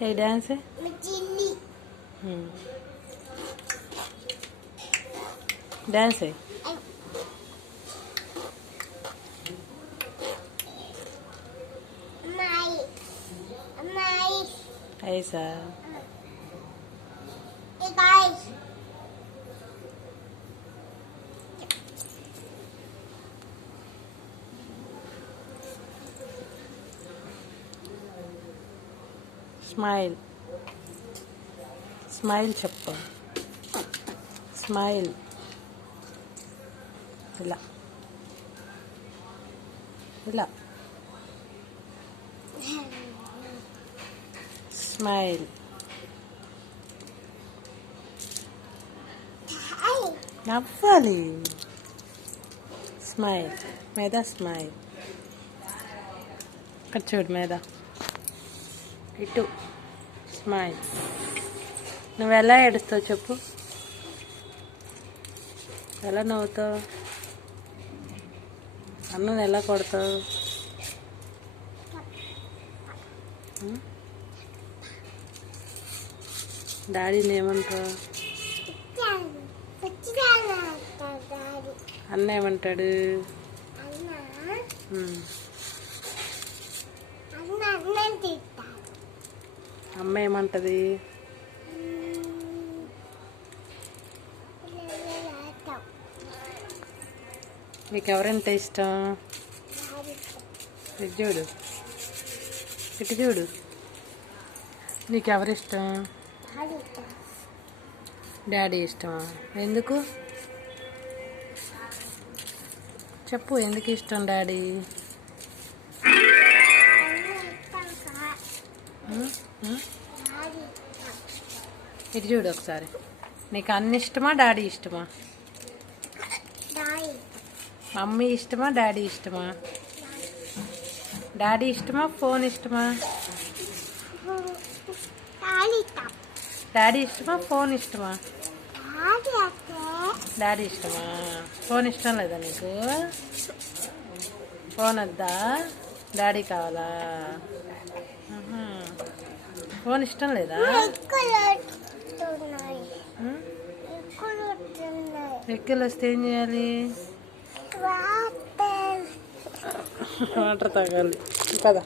ఏ dance dance ఐసా smile smile చెప్పు smile ఇలా ఇలా స్మైల్ నవ్వాలి స్మైల్ మీద స్మైల్ ఇక్కడ చూడు మీద ఇటు స్మైల్ నువ్వు ఎలా ఏడుస్తావు చెప్పు ఎలా నవ్వుతావు అన్నను ఎలా కొడతావు డాడీని ఏమంటావు అన్న ఏమంటాడు అమ్మ ఏమంటది నీకు ఎవరంటే ఇష్టం ఇటు చూడు ఇటు చూడు నీకు ఎవరిష్టం డాడీ ఇష్టమా ఎందుకు చెప్పు ఎందుకు ఇష్టం డాడీ ఇటు చూడు ఒకసారి నీకు అన్ని ఇష్టమా డాడీ ఇష్టమా మమ్మీ ఇష్టమా డాడీ ఇష్టమా డాడీ ఇష్టమా ఫోన్ ఇష్టమా డాడీ ఇష్టమా ఫోన్ ఇష్టమా డాడీ ఇష్టమా ఫోన్ ఇష్టం లేదా నీకు ఫోన్ వద్దా డాడీ కావాలా ఫోన్ ఇష్టం లేదా ఎక్కలు వస్తే ఏం చేయాలి వాటర్ తాగాలి కదా